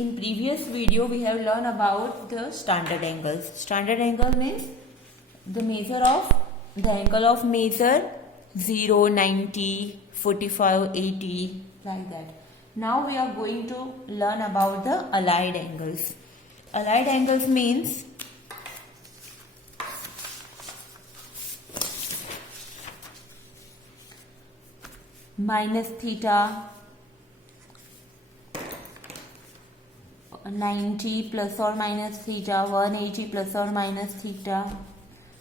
In previous video we have learned about the standard angles. Standard angle means the measure of the angle of measure 0, 90, 45, 80 like that. Now we are going to learn about the allied angles. Allied angles means minus theta, 90 plus or minus theta, 180 plus or minus theta,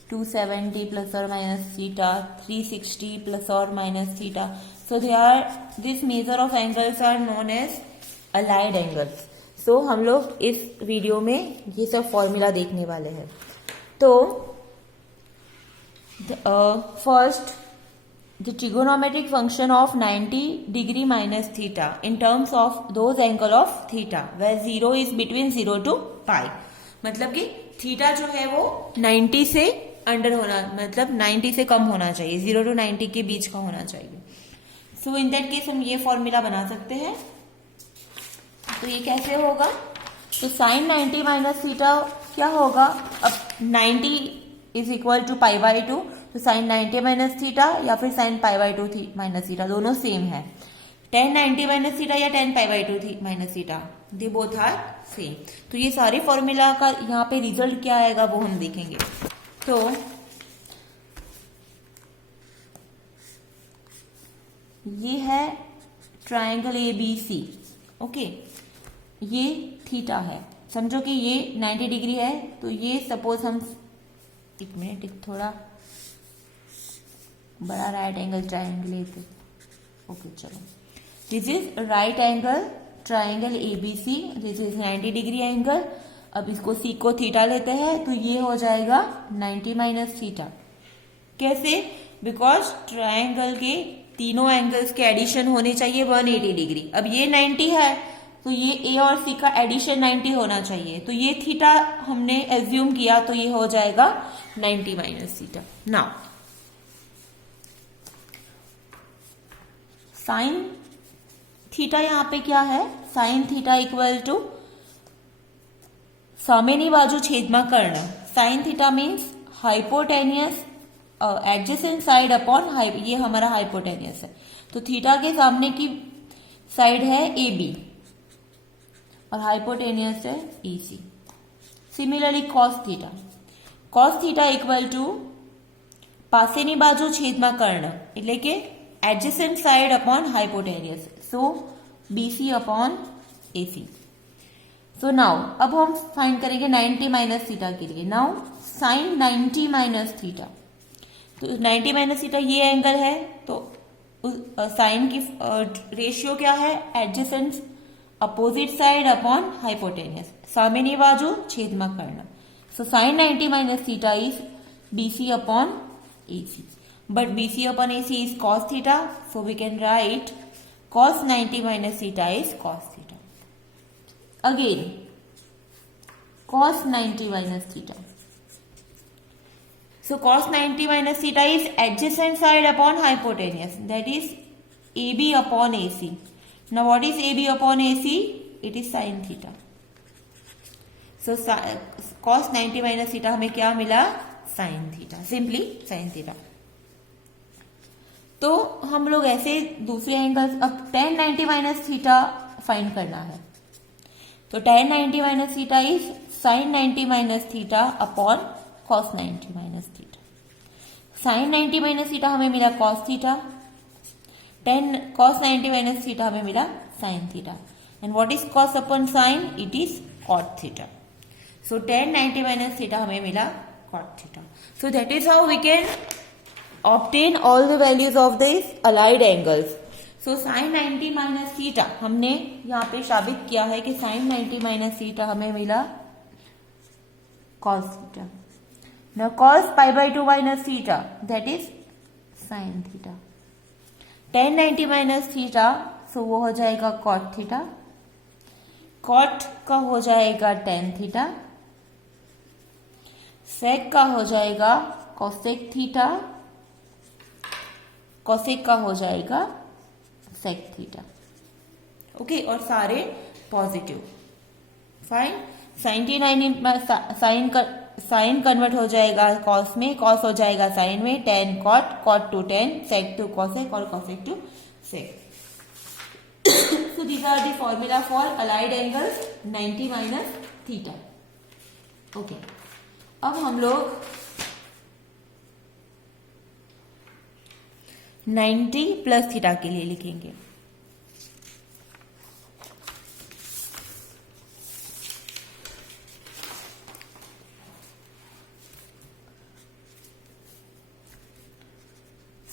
270 plus or minus theta, 360 plus or minus theta. So this measure of angles are known as allied angles. So हम लोग इस video में ये सब formula देखने वाले हैं. तो first the trigonometric function of 90 degree minus theta in terms of those angle of theta where 0 is between 0 to pi. मतलब कि थीटा जो है वो 90 से अंडर होना, मतलब 90 से कम होना चाहिए, 0 to 90 के बीच का होना चाहिए. सो इन दैट केस हम ये फॉर्मूला बना सकते हैं. तो ये कैसे होगा? तो साइन 90 माइनस थीटा क्या होगा? अब 90 is equal to pi by 2, तो साइन 90 माइनस थीटा या फिर sine pi by 2 minus theta दोनों सेम है. टेन 90 माइनस थीटा या tan pi by 2 minus theta, they both are same. तो ये सारे फॉर्मूला का यहाँ पे रिजल्ट क्या आएगा वो हम देखेंगे. तो ये है ट्रायंगल ABC. ओके, ये थीटा है. समझो कि ये 90 डिग्री है, तो ये सपोज हम एक मिनट एक थोड़ा बड़ा राइट एंगल ट्रायंगल लेते. ओके चलो, this is right angle triangle ABC. This is 90 degree angle. अब इसको सी को थीटा लेते हैं, तो ये हो जाएगा 90 माइनस थीटा. कैसे? बिकॉज ट्रायंगल के तीनों एंगल्स के एडिशन होने चाहिए 180 डिग्री. अब ये 90 है, तो ये ए और सी का एडिशन 90 होना चाहिए. तो ये थीटा हमने एज्यूम किया, तो ये हो जाएगा 90 minus theta. Now sine theta यहाँ पे क्या है? साइन थीटा इक्वल टू सामेनी बाजू छेदमा कर्ण. Sine theta means hypotenuse adjacent side upon ये हमारा हाइपोटेनियस है. तो थीटा के सामने की साइड है AB और हाइपोटेनियस है EC. Similarly cos theta. Cos theta equal to પાસેની બાજુ છેદમાં કર્ણ એટલે કે adjacent side upon hypotenuse. So BC upon AC. So now अब हम फाइंड करेंगे 90 माइनस थीटा के लिए. नाउ साइन 90 माइनस थीटा, तो 90 माइनस थीटा ये एंगल है, तो साइन की रेशियो क्या है? Adjacent opposite side upon hypotenuse, सामेनी बाजू छेदमा कर्ण. So sine 90 minus theta is BC upon AC. But BC upon AC is cos theta, so we can write cos 90 minus theta is cos theta. Again, cos 90 minus theta. So cos 90 minus theta is adjacent side upon hypotenuse, that is AB upon AC. Now what is AB upon AC? It is sin theta. So cos 90 minus theta हमें क्या मिला? sin theta. Simply sin theta. तो हम लोग ऐसे दूसरे angles, अब tan 90 minus theta find करना है. तो tan 90 minus theta is sin 90 minus theta upon cos 90 minus theta. sin 90 minus theta हमें मिला cos theta, cos 90 minus theta हमें मिला sin theta. And what is cos upon sin? It is cot theta. So tan 90 minus theta हमें मिला cot theta. So that is how we can obtain all the values of these allied angles. So sin 90 minus theta हमने यहाँ पे साबित किया है कि sin 90 minus theta हमें मिला cos theta. Now cos pi by 2 minus theta, that is sin theta. tan 90 minus theta, so वो हो जाएगा cot theta. cot का हो जाएगा tan theta. सेक का हो जाएगा कोसेक थीटा. कोसेक का हो जाएगा सेक थीटा. ओके, और सारे पॉजिटिव. फाइन। साइन टी 90 साइन कन्वर्ट हो जाएगा कॉस में, कॉस हो जाएगा साइन में, tan cot, cot to tan, sec to cosec और cosec to sec. So these are the formula for allied angles 90 minus theta. Okay. अब हम लोग 90 प्लस थीटा के लिए लिखेंगे।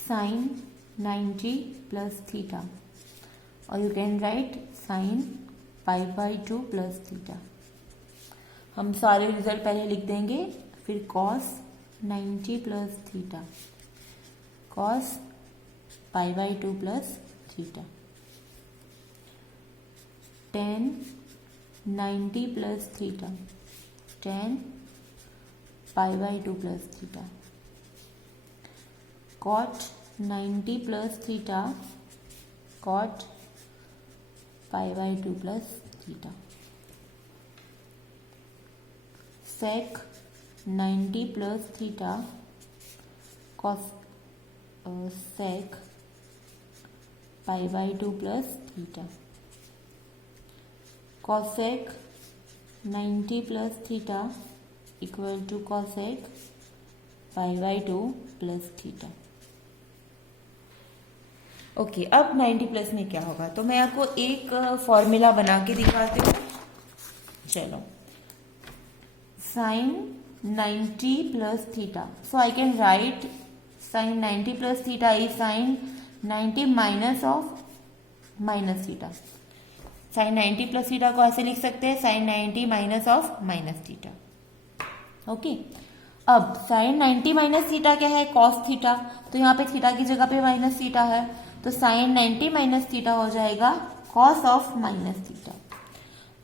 साइन 90 प्लस थीटा, और you can write sine π/2 plus theta. हम सारे रिजल्ट पहले लिख देंगे, फिर cos 90 plus theta, cos π/2 plus theta, tan 90 plus theta, tan π/2 plus theta, cot 90 plus theta, cot π/2 plus theta, sec 90 plus theta, cosec π/2 plus theta, cosec 90 plus theta equal to cosec π/2 plus theta. Okay, अब 90 plus में क्या होगा, तो मैं आपको एक formula बना के दिखाती हूँ। चलो, sine 90 plus theta, so I can write sine 90 plus theta is sine 90 minus of minus theta. Sine 90 plus theta को ऐसे लिख सकते हैं, sine 90 minus of minus theta. Okay, अब साइन 90 माइनस थीटा क्या है, कॉस थीटा, तो यहाँ पे थीटा की जगह पे माइनस थीटा है, तो साइन 90 माइनस थीटा हो जाएगा कॉस ऑफ माइनस थीटा।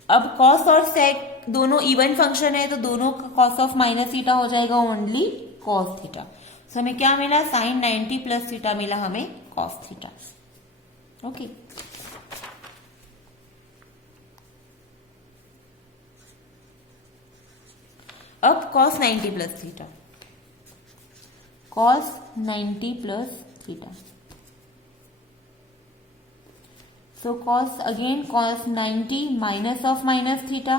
अब कॉस और सेक दोनों इवन फंक्शन है, तो दोनों का कॉस ऑफ माइनस थीटा हो जाएगा ओनली कॉस थीटा। तो हमें क्या मिला, साइन 90 प्लस थीटा मिला हमें कॉस थीटा। ओके, अब cos 90 plus theta, cos 90 plus theta, so cos again cos 90 minus of minus theta,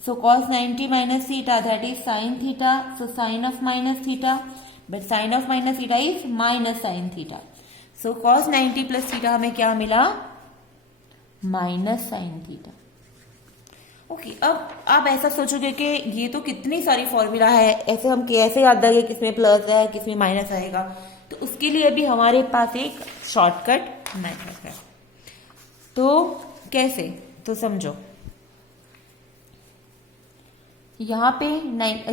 so cos 90 minus theta that is sin theta, so sin of minus theta, but sin of minus theta is minus sin theta, so cos 90 plus theta हमें क्या मिला, minus sin theta। Okay, अब आप ऐसा सोचोगे कि ये तो कितनी सारी फॉर्मूला है, ऐसे हम कैसे याद रखेंगे किसमें प्लस है किसमें माइनस आएगा, तो उसके लिए भी हमारे पास एक शॉर्टकट मेथड है। तो कैसे, तो समझो, यहाँ पे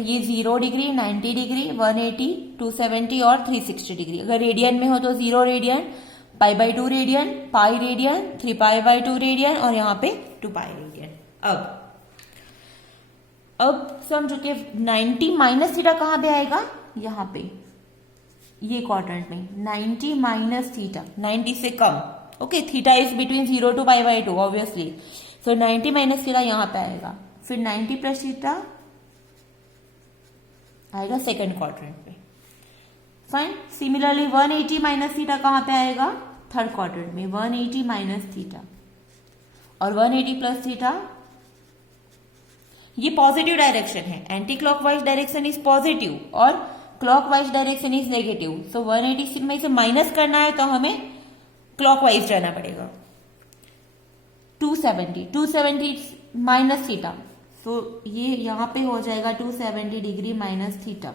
ये 0 डिग्री, 90 डिग्री, 180, 270 और 360 डिग्री। अगर रेडियन में हो तो 0 radian, π/2 radian, pi radian, 3π/2 radian और यहाँ पे 2π रेडियन। अब समझो कि 90 माइनस थीटा कहाँ पे आएगा, यहाँ पे ये क्वाड्रेंट में 90 माइनस थीटा, 90 से कम। Okay, theta is between 0 to π/2 obviously, so 90 minus theta यहाँ पे आएगा, फिर 90 प्लस थीटा आएगा सेकंड क्वाड्रेंट पे। फाइन, सिमिलरली 180 माइनस थीटा कहाँ पे आएगा, थर्ड क्वाड्रेंट में, 180 माइनस थीटा, और 180 प्लस थीटा, ये पॉजिटिव डायरेक्शन है, anti clockwise direction is positive और क्लॉकवाइज डायरेक्शन इज नेगेटिव, सो 180 में से माइनस करना है तो हमें क्लॉकवाइज जाना पड़ेगा। 270 माइनस थीटा, सो ये यहां पे हो जाएगा 270 डिग्री माइनस थीटा,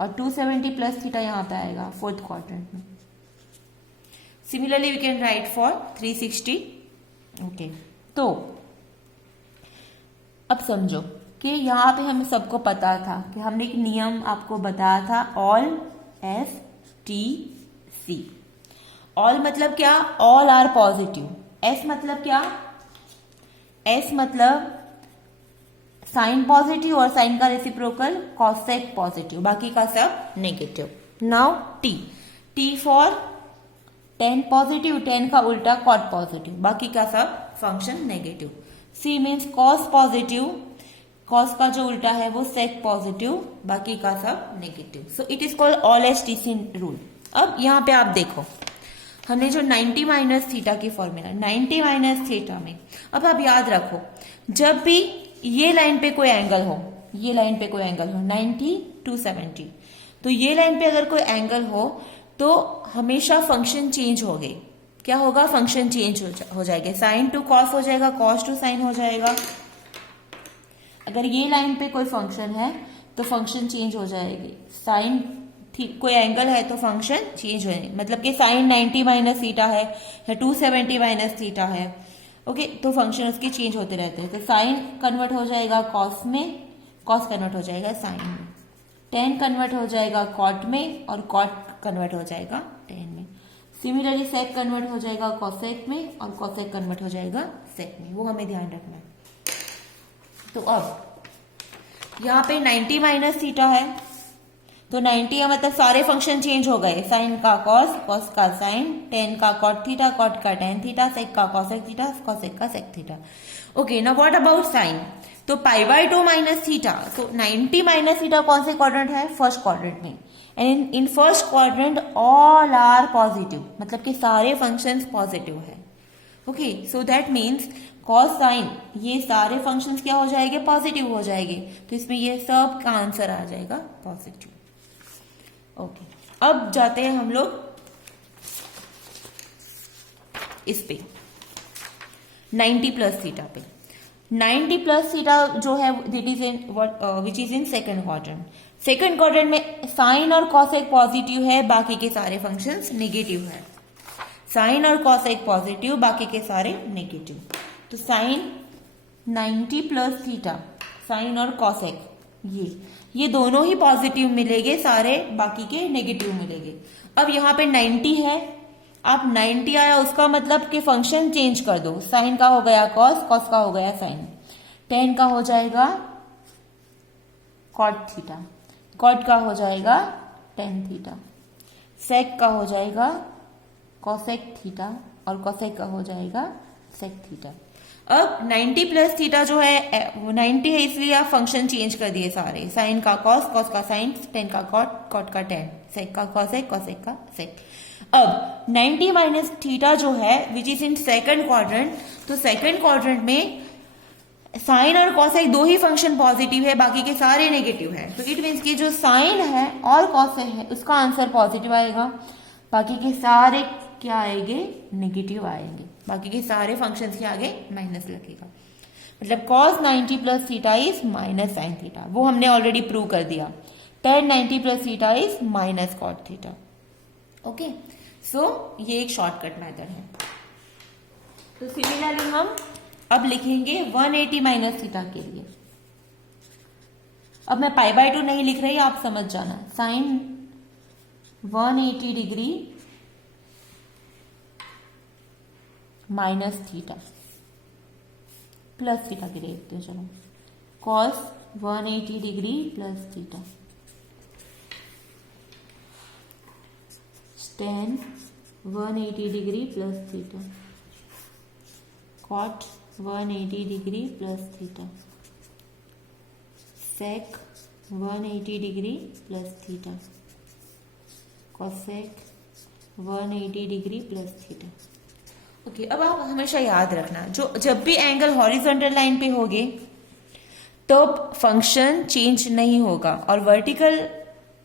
और 270 प्लस थीटा यहां पे आएगा फोर्थ क्वाड्रेंट में। Similarly we can write for 360। ओके, तो अब समझो कि यहां पे हमें सबको पता था कि हमने एक नियम आपको बताया था, ऑल STC। ऑल मतलब क्या, ऑल आर पॉजिटिव। एस मतलब क्या, एस मतलब साइन पॉजिटिव और साइन का रेसिप्रोकल कॉसेक पॉजिटिव, बाकी का सब negative. Now T for tan positive, tan का उल्टा कॉट पॉजिटिव, बाकी का सब function negative. C means cos positive, cos का जो उल्टा है वो सेक पॉजिटिव, बाकी का सब negative. So it is called all HTC rule. अब यहाँ पे आप देखो हमने जो 90 माइनस थीटा की फॉर्मूला, 90 माइनस थीटा में, अब आप याद रखो जब भी ये लाइन पे कोई एंगल हो, ये लाइन पे कोई एंगल हो 90 to 70, तो ये लाइन पे अगर कोई एंगल हो तो हमेशा फंक्शन चेंज हो गई। क्या होगा? फंक्शन चेंज हो जाएगा, साइन टू कॉस हो जाएगा, कॉस टू साइन हो जाएगा। अगर ये लाइन पे कोई फंक्शन है तो फंक्शन चेंज हो जाएगी, साइन कोई एंगल है तो फंक्शन चेंज हो जाएगी। मतलब कि साइन 90 माइनस थीटा है या 270 माइनस थीटा है, ओके, तो फंक्शन उसके चेंज होते रहते हैं। तो साइन कन्वर्ट हो जाएगा कॉस में, कॉस कन्वर्ट हो जाएगा साइन में, टेन कन्वर्ट हो जाएगा कॉट में, और कॉट कन्वर्ट हो जाएगा टेन में। सिमिलरली सेक कन्वर्ट हो जाएगा कॉसेक में, और कॉसेक कन्वर्ट हो जाएगा सेक में। वो हमें ध्यान रखना है। तो अब यहाँ पे 90 माइनस थीटा है, तो 90 का मतलब सारे फंक्शन चेंज हो गए, साइन का कॉस, कॉस का साइन, टेन का कॉट थीटा, कॉट का टेन थीटा, सेक का कॉसेक थीटा, कॉसेक का sec theta. Okay, now what about sine? तो पाई बाय 2 माइनस थीटा, तो 90 माइनस थीटा कौन से क्वाड्रेंट है? फर्स्ट क्वाड्रेंट में। And in first quadrant all are positive, मतलब कि सारे फंक्शंस पॉजिटिव है। Okay, so that means cos sine ये सारे फंक्शंस क्या हो जाएंगे? पॉजिटिव हो जाएंगे। तो इसमें ये सब का आंसर आ जाएगा पॉजिटिव। ओके, अब जाते हैं हम लोग इस पे 90 प्लस थीटा पे। 90 प्लस थीटा जो है which is in second quadrant. Second quadrant में साइन और कॉसेक पॉजिटिव है, बाकी के सारे फंक्शंस नेगेटिव है। साइन और कॉसेक पॉजिटिव, बाकी के सारे नेगेटिव। तो साइन 90 प्लस थीटा, साइन और कॉसेक ये दोनों ही पॉजिटिव मिलेंगे, सारे बाकी के नेगेटिव मिलेंगे। अब यहाँ पे 90 है, आप 90 आया उसका मतलब कि फंक्शन चेंज कर दो, साइन का हो गया कॉस, कॉस का हो गया साइन, टेन का हो जाएगा कॉट थीटा, कॉट का हो जाएगा टेन थीटा, सेक का हो जाएगा कॉसेक थीटा, और कॉसेक का हो जाएगा सेक थीटा। अब 90 प्लस थीटा जो है 90 है, इसलिए आप फंक्शन चेंज कर दिए सारे, साइन का कॉस, कॉस का साइन, टेन का कॉट, कॉट का टेन, सेक का कॉसेक, कॉसेक का सेक। अब 90 माइनस थीटा जो है which is in second quadrant, तो सेकंड क्वाड्रेंट में साइन और कॉसेक दो ही फंक्शन पॉजिटिव है, बाकी के सारे नेगेटिव है। तो इट मीन्स कि जो साइन है और कॉसेक है उसका आंसर पॉजिटिव आएगा, बाकी के सारे क्या आएंगे? नेगेटिव आएंगे, बाकी के सारे फंक्शंस के आगे माइनस लगेगा। मतलब cos 90 plus theta is minus sine theta, वो हमने ऑलरेडी प्रूव कर दिया। tan 90 plus theta is minus cot theta. Okay, so ये एक शॉर्टकट मेथड है। तो सिमिलरली हम अब लिखेंगे 180 माइनस थीटा के लिए। अब मैं पाई बाय 2 नहीं लिख रही, आप समझ जाना। Sine 180 degree minus theta plus theta के लिए लिखते हैं, चलो cos 180 degree plus theta, tan 180 degree plus theta, cot 180 degree plus theta, sec 180 degree plus theta, cosec 180 degree plus theta. Okay, अब आप हमेशा याद रखना, जो जब भी एंगल हॉरिजॉन्टल लाइन पे होगे तो फंक्शन चेंज नहीं होगा, और वर्टिकल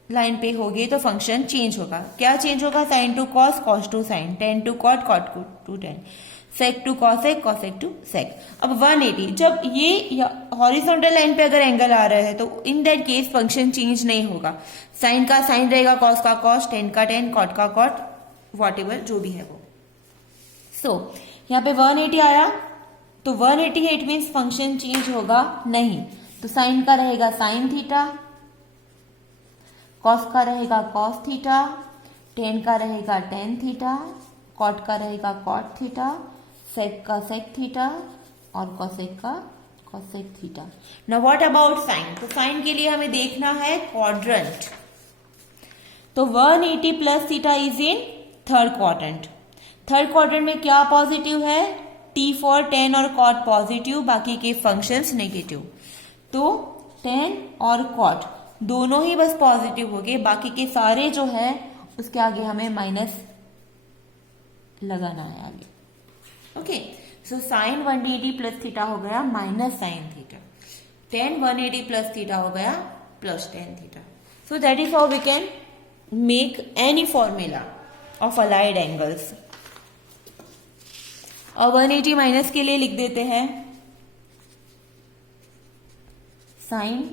लाइन पे होगे तो फंक्शन चेंज होगा। क्या चेंज होगा? Sine to cos, cos to sine, tan to cot, cot to tan, sec to cosec, cosec to sec. अब 180 जब ये हॉरिजॉन्टल लाइन पे अगर एंगल आ रहा है तो in that case function change नहीं होगा। साइन का साइन रहेगा, कॉस का कॉस, टेन का टेन, कॉट का कॉट, व्हाटएवर जो भी है वो। सो यहाँ पे 180 आया, तो 180 है, इट मीन्स फंक्शन चेंज होगा नहीं। तो साइन का रहेगा साइन थीटा, कॉस का रहेगा कॉस थीटा, टेन का रहेगा टेन थीटा, कॉट का रहेगा कॉट थीटा, सेक का सेक थीटा, और कॉसेक का cosec theta. Now what about sine? तो साइन के लिए हमें देखना है क्वाड्रेंट। तो 180 plus theta is in third quadrant. Third quadrant में क्या पॉजिटिव है? टी फॉर टेन और कॉट पॉजिटिव, बाकी के फंक्शंस नेगेटिव। तो टेन और कॉट दोनों ही बस पॉजिटिव हो गए, बाकी के सारे जो है उसके आगे हमें माइनस लगाना है आगे। Okay, so sine 180 plus theta हो गया minus sine theta, tan 180 plus theta हो गया plus tan theta. So that is how we can make any formula of allied angles. और 180 माइनस के लिए लिख देते हैं साइन,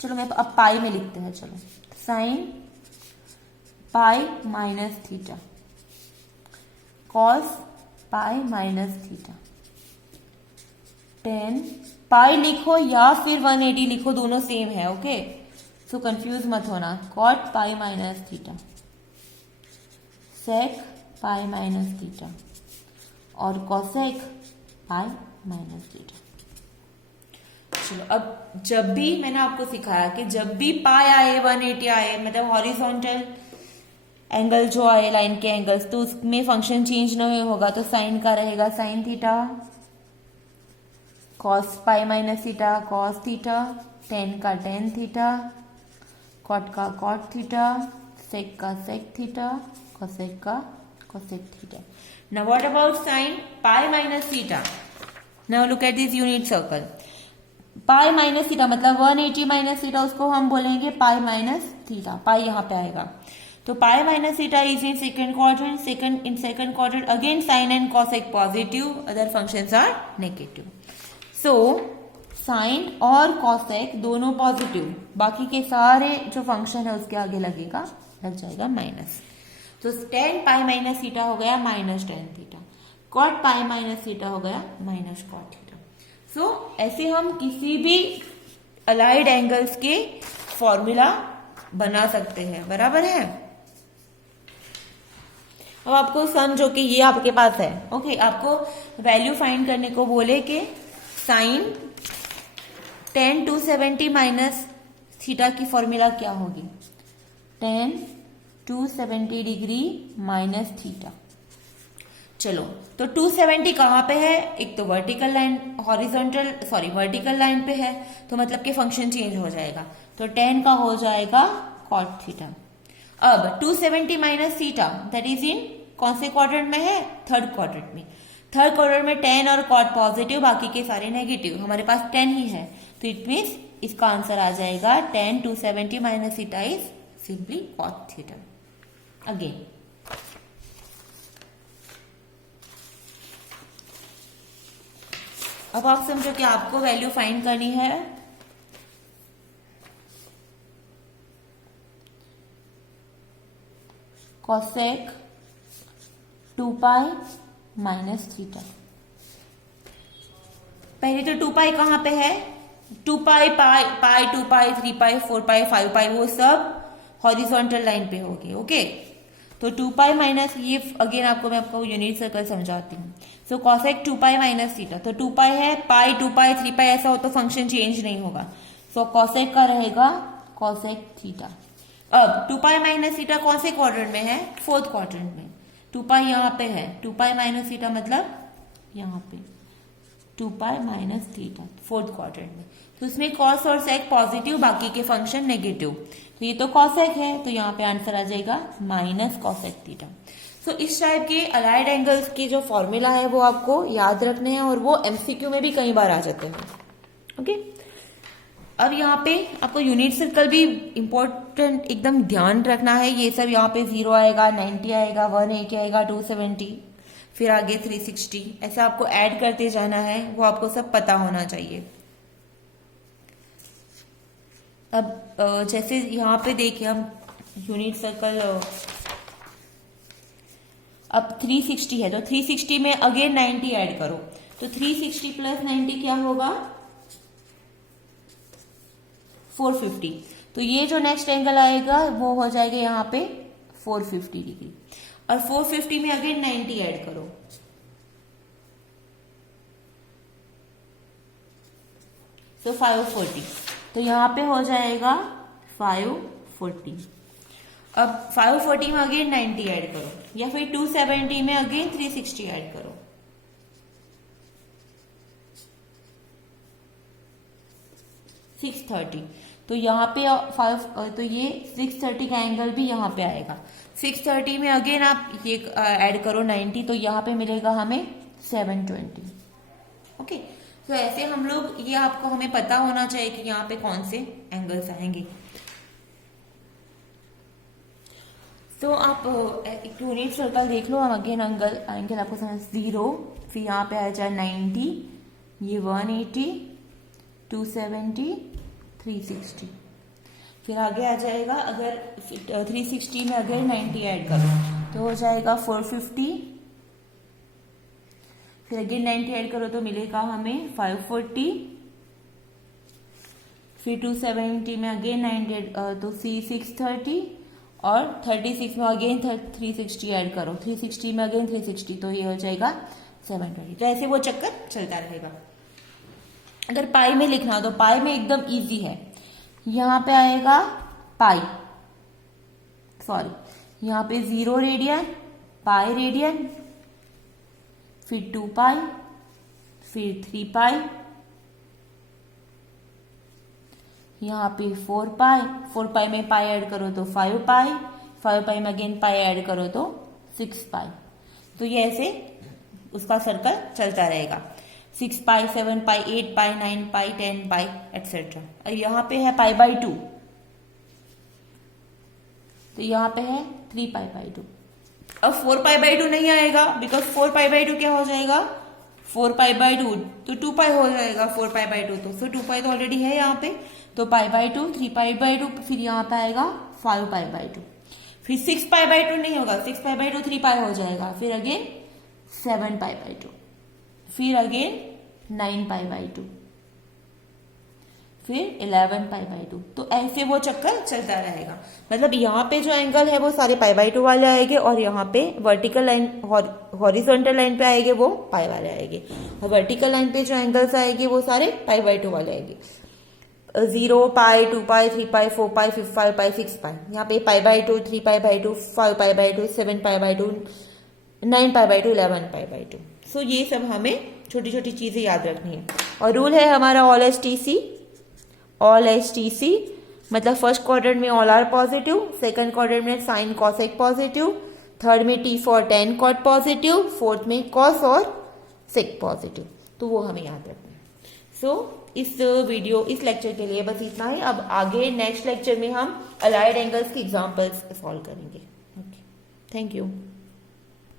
चलो मैं अब पाई में लिखते हैं, चलो sine pi minus theta cos pi minus theta, tan pi लिखो या फिर 180 लिखो, दोनों सेम है। ओके, सो कंफ्यूज मत होना। कॉट पाई माइनस थीटा, सेक पाई माइनस थीटा और कॉसेक पाई माइनस थीटा। चलो अब जब भी मैंने आपको सिखाया कि जब भी पाई आए 180 आए, मतलब हॉरिजॉन्टल एंगल जो आए लाइन के एंगल्स, तो उसमें फंक्शन चेंज नहीं होगा, तो साइन का रहेगा sine theta, cos pi minus theta cos theta, ten का टेन थीटा, कॉट का कॉट थीटा, सेक का सेक थीटा, कोसेक का cosec theta. Now what about sin pi minus theta? Now look at this unit circle. Pi minus theta मतलब 180 minus theta, उसको हम बोलेंगे pi minus theta, पाई यहाँ पे आएगा। तो pi minus theta is in second quadrant, in second quadrant again sin and cosec positive, other functions are negative. So sin और cosec दोनों पॉजिटिव, बाकी के सारे जो फंक्शन है उसके आगे लगेगा, लग जाएगा माइनस। तो टेन पाई माइनस थीटा हो गया minus tan theta, cot pi minus theta हो गया माइनस कॉट थीटा। सो ऐसे हम किसी भी अलाइड एंगल्स के फॉर्मूला बना सकते हैं, बराबर है। अब आपको समझो कि ये आपके पास है। ओके, आपको वैल्यू फाइंड करने को बोले कि साइन टेन 270 माइनस थीटा की फॉर्मूला क्या होगी, टेन 270 डिग्री माइनस थीटा। चलो तो 270 कहां पे है, एक तो वर्टिकल लाइन वर्टिकल लाइन पे है, तो मतलब कि फंक्शन चेंज हो जाएगा, तो 10 का हो जाएगा कॉट थीटा। अब 270 minus theta that is in कौन से क्वाड्रेंट में है, थर्ड क्वाड्रेंट में। थर्ड क्वाड्रेंट में 10 और कॉट पॉजिटिव, बाकी के सारे नेगेटिव, हमारे पास 10 ही है, तो इट मीन्स इसका आंसर आ जाएगा 10 270 minus theta is simply cot theta. Again अब आप समझो कि आपको वैल्यू फाइंड करनी है कॉसेक 2 पाई माइनस थीटा। पहले तो 2 पाई कहां पे है, 2 पाई पाई 2 पाई 3 पाई 4 पाई 5 पाई वो सब हॉरिजॉन्टल लाइन पे होगी। ओके, तो 2 पाई माइनस, ये अगेन मैं आपको यूनिट सर्कल समझाती हूँ। सो कॉसेक 2 पाई माइनस थीटा, तो 2 पाई है, पाई 2 पाई 3 पाई ऐसा हो तो फंक्शन चेंज नहीं होगा, सो कॉसेक का रहेगा कॉसेक थीटा। अब 2 पाई माइनस थीटा कौन से क्वाड्रेंट में है, फोर्थ क्वाड्रेंट में। 2 पाई यहाँ पे है, 2 पाई माइनस थीटा मतलब यहाँ पे 2 पाई माइनस थीटा फोर्थ क्वाड्रेंट में, तो इसमें कॉस और सेक पॉजिटिव, बाकी के फंक्शन नेगेटिव, तो ये तो कॉसेक है, तो यहाँ पे आंसर आ जाएगा माइनस कॉसेक थीटा। सो इस टाइप के अलाइड एंगल्स की जो फॉर्मूला है वो आपको याद रखने हैं, और वो एमसीक्यू में भी कई बार आ जाते हैं। ओके, अब यहाँ पे आपको यूनिट सर्कल भी इंपॉर्टेंट एकदम ध्यान रखना है। ये सब यहाँ पे 0 आएगा, 90 आएगा, 180 आएगा, 270, फिर आगे 360, ऐसा आपको ऐड करते जाना है, वो आपको सब पता होना चाहिए। अब जैसे यहाँ पे देखिए हम यूनिट सर्कल, अब 360 है, तो 360 में अगेन 90 ऐड करो, तो 360 प्लस 90 क्या होगा, 450। तो ये जो नेक्स्ट एंगल आएगा वो हो जाएगा यहाँ पे 450 डिग्री, और 450 में अगेन 90 ऐड करो, तो 540, तो यहाँ पे हो जाएगा 540। अब 540 में अगेन 90 ऐड करो, या फिर 270 में अगेन 360 ऐड करो, 630। तो यहाँ पे 5, तो ये 630 का एंगल भी यहाँ पे आएगा। 630 में अगेन आप ये ऐड करो 90, तो यहाँ पे मिलेगा हमें 720। ओके, तो ऐसे हम लोग, ये आपको हमें पता होना चाहिए कि यहाँ पे कौन से एंगल्स आएंगे। तो आप एक यूनिट सर्कल देख लो, हम अगेन एंगल आपको समझ 0, फिर यहाँ पे आ जाए 90, ये 180, 270, 360, फिर आगे आ जाएगा, अगर 360 में अगर 90 ऐड करो तो हो जाएगा 450, फिर अगेन 90 ऐड करो तो मिलेगा हमें 540, फिर 270 में अगेन 90 तो 630, और 36 में अगेन 360 ऐड करो, 360 में अगेन 360, तो ये हो जाएगा 720। तो ऐसे वो चक्कर चलता रहेगा। अगर पाई में लिखना तो पाई में एकदम इजी है, यहाँ पे आएगा पाई, सॉरी यहाँ पे 0 रेडियन, पाई रेडियन, फिर 2 पाई, फिर 3 पाई, यहाँ पे 4 पाई, 4 पाई में पाई ऐड करो तो 5 पाई, 5 पाई में अगेन पाई ऐड करो तो 6 पाई। तो ये ऐसे उसका सर्कल चलता रहेगा, 6 पाई, 7 पाई, 8 पाई, 9 पाई, 10 पाई एक्सेट्रा। और यहाँ पे है पाई बाई 2, तो यहाँ पे है 3 पाई बाई 2। अब 4 पाई बाई 2 नहीं आएगा, बिकॉज 4 पाई बाई 2 क्या हो जाएगा, 4 पाई बाई 2 तो 2 पाई हो जाएगा, 4 पाई बाई 2 तो फिर 2 पाई तो ऑलरेडी है यहाँ पे, तो पाई बाई 2, 3 पाई बाई 2, फिर यहाँ पे आएगा 5 पाई बाई 2, फिर 6 पाई बाई 2 नहीं होगा, 6 पाई बाई 2 3 पाई हो जाएगा, फिर अगेन 7 पाई बाई 2, फिर अगेन 9 पाई बाई 2, फिर 11 पाई बाई 2। तो ऐसे वो चक्कर चलता रहेगा। मतलब यहाँ पे जो एंगल है वो सारे पाई बाई 2 वाले आएंगे, और यहाँ पे वर्टिकल लाइन, हॉरिजॉन्टल लाइन पे आएंगे वो पाई वाले आएंगे, और वर्टिकल लाइन पे जो एंगल्स आएंगे वो सारे पाई बाई 2 वाले आएंगे। 0 पाई, 2 पाई, 3 पाई, 4 पाई, 5 पाई, 6 पाई, यहाँ पे पाई by 2, 3 pi by 2, 5 pi by 2, 7 pi by 2, 9 pi by 2, 11 pi by 2। सो ये सब हमें छोटी छोटी चीजें याद रखनी है। और रूल है हमारा ऑल एस टी सी, मतलब फर्स्ट क्वाड्रेंट में all are positive, second quadrant में साइन कॉसेक पॉजिटिव, थर्ड में T for tan cot positive, fourth में कॉस और सेक पॉजिटिव। तो वो हमें याद रखना है। सो इस लेक्चर के लिए बस इतना ही। अब आगे नेक्स्ट लेक्चर में हम अलाइड एंगल्स की एग्जांपल्स सॉल्व करेंगे। Okay, thank you.